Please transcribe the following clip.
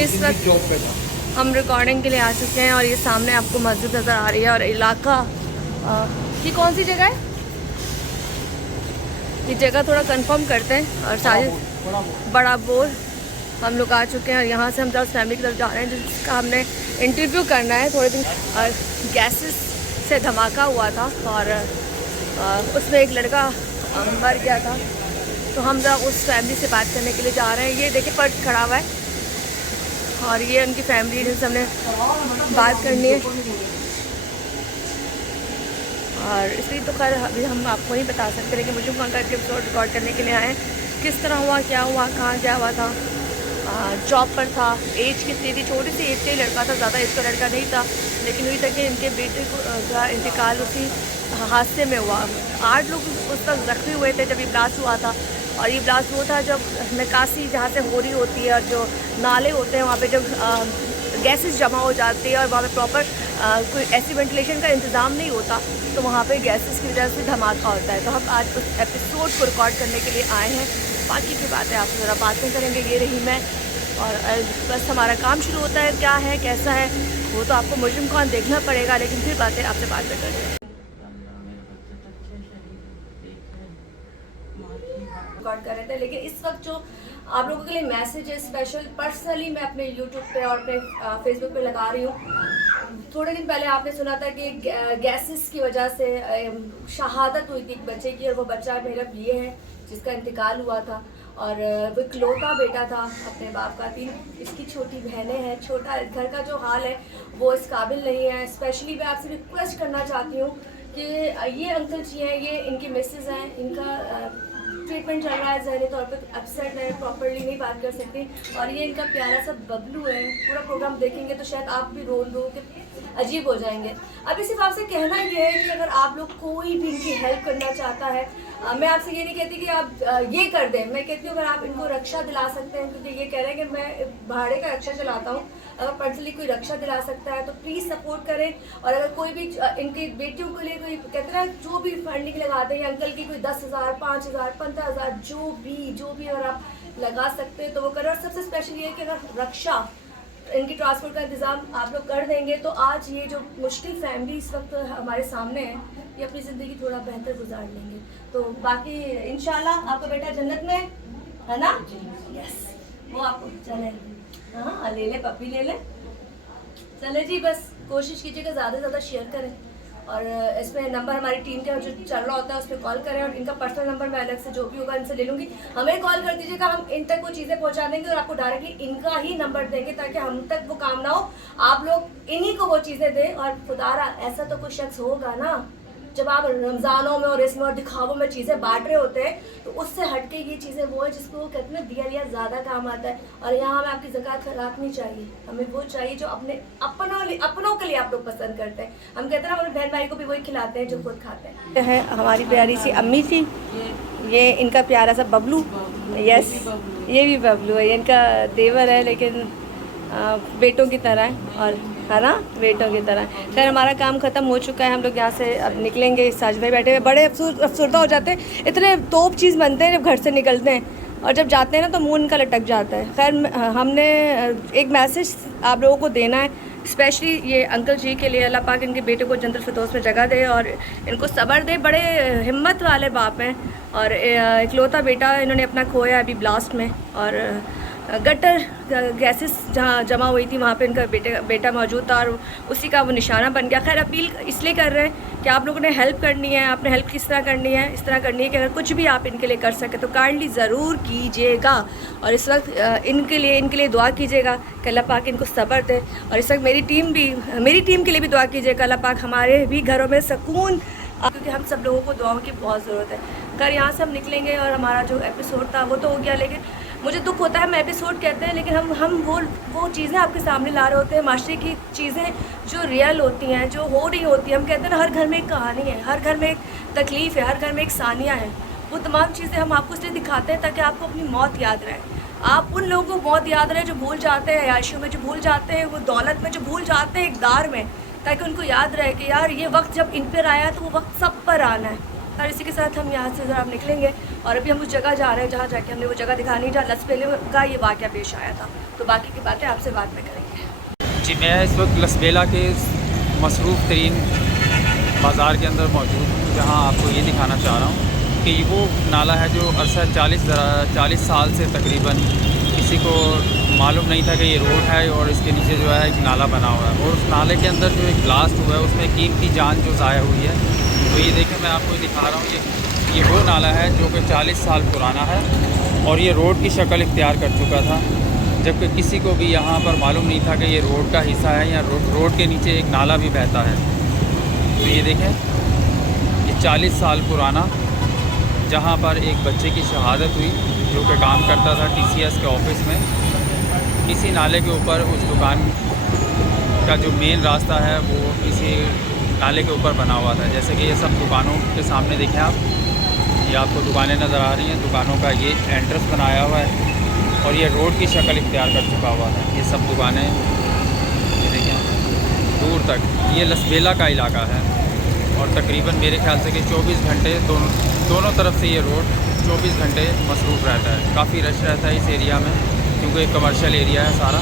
इस वक्त हम रिकॉर्डिंग के लिए आ चुके हैं और ये सामने आपको मस्जिद नज़र आ रही है और इलाका ये कौन सी जगह है, ये जगह थोड़ा कंफर्म करते हैं। और साजिद बड़ा बोर हम लोग आ चुके हैं और यहाँ से हम जब फैमिली की तरफ जा रहे हैं जिसका हमने इंटरव्यू करना है थोड़े दिन। और गैसेस से धमाका हुआ था और उसमें एक लड़का मर गया था, तो हम जब उस फैमिली से बात करने के लिए जा रहे हैं। ये देखिए पर्स खड़ा हुआ है और ये उनकी फैमिली जिनसे हमने बात करनी है। और इसलिए तो खैर अभी हम आपको नहीं बता सकते, लेकिन मुझे वहाँ का एपिसोड रिकॉर्ड करने के लिए आए। किस तरह हुआ, क्या हुआ, कहाँ क्या हुआ था। जॉब पर था, एज कितनी थी, छोटी सी एज का ही लड़का था, ज़्यादा एज का लड़का नहीं था। लेकिन हुई तक कि इनके बेटे का इंतकाल उसी हादसे में हुआ। 8 लोग उस वक्त जख्मी हुए थे जब ये ब्लास्ट हुआ था। और ये ब्लास्ट वो था जब निकासी जहाँ से हो रही होती है और जो नाले होते हैं वहाँ पे जब गैसेस जमा हो जाती है और वहाँ पे प्रॉपर कोई ऐसी वेंटिलेशन का इंतज़ाम नहीं होता, तो वहाँ पे गैसेस की वजह से धमाका होता है। तो हम आज उस एपिसोड को रिकॉर्ड करने के लिए आए हैं। बाकी की बातें आपसे ज़रा बातें करेंगे। ये रही मैं और बस हमारा काम शुरू होता है। क्या है कैसा है वो तो आपको मुजरिम कौन देखना पड़ेगा, लेकिन फिर बातें आपसे बात करेंगे। रिकॉर्ड कर रहे थे, लेकिन इस वक्त जो आप लोगों के लिए मैसेज है स्पेशल पर्सनली मैं अपने यूट्यूब पे और अपने फेसबुक पे लगा रही हूँ। थोड़े दिन पहले आपने सुना था कि गैसेस की वजह से शहादत हुई थी एक बच्चे की, और वो बच्चा मेरा ये है जिसका इंतकाल हुआ था। और वो इकलौता बेटा था अपने बाप का। 3 इसकी छोटी बहनें हैं। छोटा घर का जो हाल है वो इस काबिल नहीं है। स्पेशली मैं आपसे रिक्वेस्ट करना चाहती हूँ कि ये अंकल जी हैं, ये इनकी मिसेज हैं, इनका ट्रीटमेंट चल रहा है, ज़हनी तौर पे अपसेट है, प्रॉपरली नहीं बात कर सकती। और ये इनका प्यारा सा बबलू है। पूरा प्रोग्राम देखेंगे तो शायद आप भी रो के अजीब हो जाएंगे। अब सिर्फ आपसे कहना ये है कि अगर आप लोग कोई भी इनकी हेल्प करना चाहता है, मैं आपसे ये नहीं कहती कि आप ये कर दें। मैं कहती हूँ अगर आप इनको रक्षा दिला सकते हैं, क्योंकि ये कह रहे हैं कि मैं भाड़े का रक्षा चलाता हूँ, अगर पर्सनली कोई रक्षा दिला सकता है तो प्लीज़ सपोर्ट करें। और अगर कोई भी इनकी बेटियों के लिए कोई कहते हैं जो भी फंडिंग लगाते हैं अंकल की, कोई 10,000 5,000 15,000 जो भी अगर आप लगा सकते हैं तो वो करें। और सबसे स्पेशल ये है कि अगर रक्षा इनकी ट्रांसपोर्ट का इंतज़ाम आप लोग कर देंगे तो आज ये जो मुश्किल फैमिली इस वक्त हमारे सामने है, ये अपनी ज़िंदगी थोड़ा बेहतर गुजार लेंगे। तो बाकी इंशाल्लाह आपका बेटा जन्नत में है ना। यस, वो आपको चले हाँ ले ले पप्पी ले ले चले जी। बस कोशिश कीजिएगा ज़्यादा से ज़्यादा शेयर करें और इसमें नंबर हमारी टीम का जो चल रहा होता है उस पर कॉल करें। और इनका पर्सनल नंबर मैं अलग से जो भी होगा इनसे ले लूँगी। हमें कॉल कर दीजिएगा, हम इन तक वो चीज़ें पहुँचा देंगे और आपको डायरेक्टली इनका ही नंबर देंगे ताकि हम तक वो काम ना हो, आप लोग इन्हीं को वो चीज़ें दें। और खुदारा ऐसा तो कोई शख्स होगा ना, जब आप रमज़ानों में और इसमें और दिखावों में चीज़ें बांट रहे होते हैं तो उससे हटके ये चीज़ें वो है जिसको कहते हैं दिया लिया ज़्यादा काम आता है। और यहाँ हमें आपकी ज़कात रखनी चाहिए, हमें वो चाहिए जो अपने अपनों के लिए आप लोग पसंद करते हैं। हम कहते हैं ना हमारे बहन भाई को भी वही खिलाते हैं जो खुद खाते हैं। है हमारी प्यारी सी अम्मी थी, ये इनका प्यारा सा बबलू। यस, ये भी बबलू है, ये इनका देवर है लेकिन बेटों की तरह है और है ना बेटों की तरह। खैर हमारा काम ख़त्म हो चुका है, हम लोग यहाँ से अब निकलेंगे। साजिद भाई बैठे हुए बड़े अफसरदा हो जाते हैं, इतने तोप चीज़ बनते हैं जब घर से निकलते हैं और जब जाते हैं ना तो मुंह इनका लटक जाता है। खैर हमने एक मैसेज आप लोगों को देना है स्पेशली ये अंकल जी के लिए। अल्लाह पाक इनके बेटे को जन्नतुल फिरदौस में जगह दे और इनको सब्र दे। बड़े हिम्मत वाले बाप हैं और इकलौता बेटा इन्होंने अपना खोया अभी ब्लास्ट में। और गटर गैसेस जहाँ जमा हुई थी वहाँ पे इनका बेटा मौजूद था और उसी का वो निशाना बन गया। खैर अपील इसलिए कर रहे हैं कि आप लोगों ने हेल्प करनी है। आपने हेल्प किस तरह करनी है, इस तरह करनी है कि अगर कुछ भी आप इनके लिए कर सके तो काइंडली ज़रूर कीजिएगा। और इस वक्त इनके लिए दुआ कीजिएगा कि अल्लाह पाक इनको सब्र दे। और इस वक्त मेरी टीम के लिए भी दुआ कीजिएगा, अल्लाह पाक हमारे भी घरों में सुकून, क्योंकि हम सब लोगों को दुआओं की बहुत ज़रूरत है। खैर यहाँ से हम निकलेंगे और हमारा जो एपिसोड था वो तो हो गया, लेकिन मुझे दुख होता है हम एपिसोड कहते हैं लेकिन हम वो चीज़ें आपके सामने ला रहे होते हैं, माशरे की चीज़ें जो रियल होती हैं, जो हो रही होती हैं। हम कहते हैं ना हर घर में एक कहानी है, हर घर में एक तकलीफ़ है, हर घर में एक सानिया है। वो तमाम चीज़ें हम आपको इसलिए दिखाते हैं ताकि आपको अपनी मौत याद रहे। आप उन लोगों को मौत याद रहे जो भूल जाते हैं अयाशियों में, जो भूल जाते हैं वो दौलत में, जो भूल जाते हैं इक़दार में, ताकि उनको याद रहे कि यार ये वक्त जब इन पर आया तो वो वक्त सब पर आना है। और इसी के साथ हम यहाँ से ज़रा निकलेंगे और अभी हम उस जगह जा रहे हैं जहाँ जाके हमने वो जगह दिखानी जहाँ लसपेले का ये वाक़या पेश आया था। तो बाकी की बातें आपसे बाद में करेंगे। जी, मैं इस वक्त लसबेला के मसरूफ़ तरीन बाज़ार के अंदर मौजूद हूँ, जहाँ आपको ये दिखाना चाह रहा हूँ कि वो नाला है जो अरसा 40 साल से तकरीबन किसी को मालूम नहीं था कि ये रोड है और इसके नीचे जो है एक नाला बना हुआ है, और उस नाले के अंदर जो एक ब्लास्ट हुआ है उसमें कीमती जान जो ज़ाया हुई है। तो ये देखें, मैं आपको दिखा रहा हूँ, ये वो नाला है जो कि 40 साल पुराना है और ये रोड की शक्ल इख्तियार कर चुका था, जबकि किसी को भी यहाँ पर मालूम नहीं था कि ये रोड का हिस्सा है या रोड के नीचे एक नाला भी बहता है। तो ये देखें, ये 40 साल पुराना, जहाँ पर एक बच्चे की शहादत हुई जो कि काम करता था TCS के ऑफिस में। किसी नाले के ऊपर उस दुकान का जो मेन रास्ता है वो किसी नाले के ऊपर बना हुआ था। जैसे कि ये सब दुकानों के सामने देखें आप, ये आपको दुकानें नज़र आ रही हैं, दुकानों का ये एंट्रेंस बनाया हुआ है और ये रोड की शक्ल इख्तियार कर चुका हुआ था। ये सब दुकानें, ये देखें दूर तक, ये लसबेला का इलाका है और तकरीबन मेरे ख्याल से कि 24 घंटे दोनों तरफ से ये रोड 24 घंटे मसरूफ़ रहता है। काफ़ी रश रहता है इस एरिया में क्योंकि एक कमर्शियल एरिया है सारा।